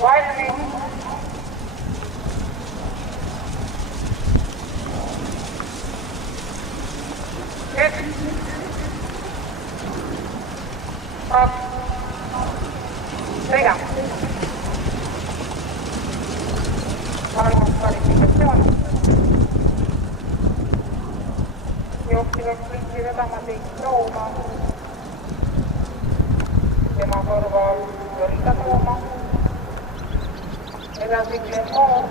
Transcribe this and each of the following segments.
valmis. Üks, kaks, sõida. Armas kvalifikatsioon. Jooksivaks ringi vedama teist looma. Tema kõrval Jolita Tooma. Edasi Glenmore.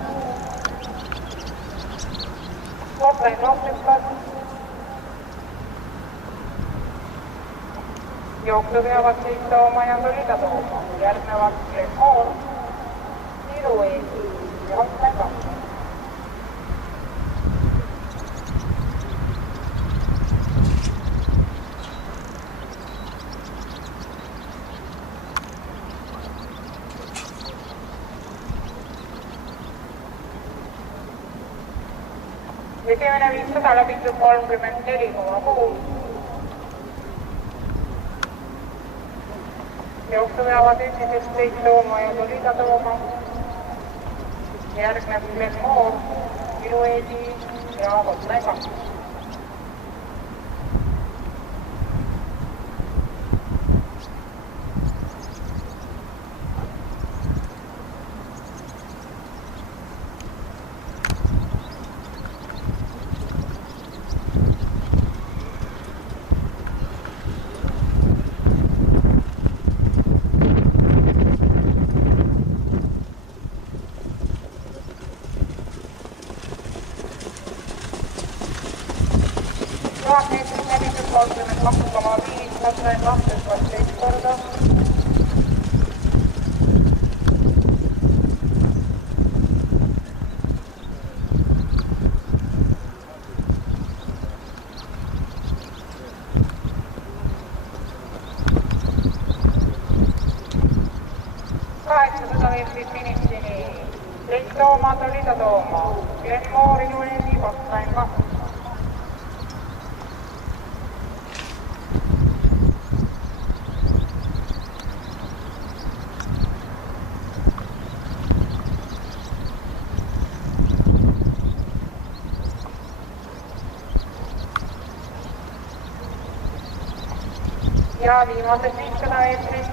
Koplen Rohtukas. Jooksu veavad siis Tooma ja Jolita Tooma. Järgnevad Glenmore, Tiru Eesti ja Koplen Rohtukas. Esimene 500 läbitud 34,6. Jooksu veavad üksteisest teist Tooma ja Jolita Tooma. Järgneb Glenmore, Tiru Eesti ja Koplen Rohtukas. Meetrit läbitud 32,5, katsujen lahtes 12 korda. Kaheksasada meetrit finissini. Teist Tooma, Jolita Tooma. Glenmore, Jüri, Koplen Rohtukas. Ja viimased 500 meetrit.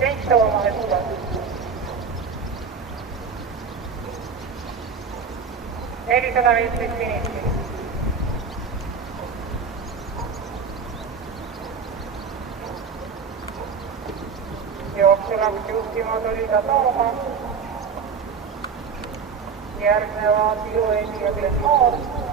Teist Tooma Hõskas. 400 meetrit finissi. Jooksu läks juhtima Jolita Tooma. Järgnevad Tiru Eesti ja Glenmore.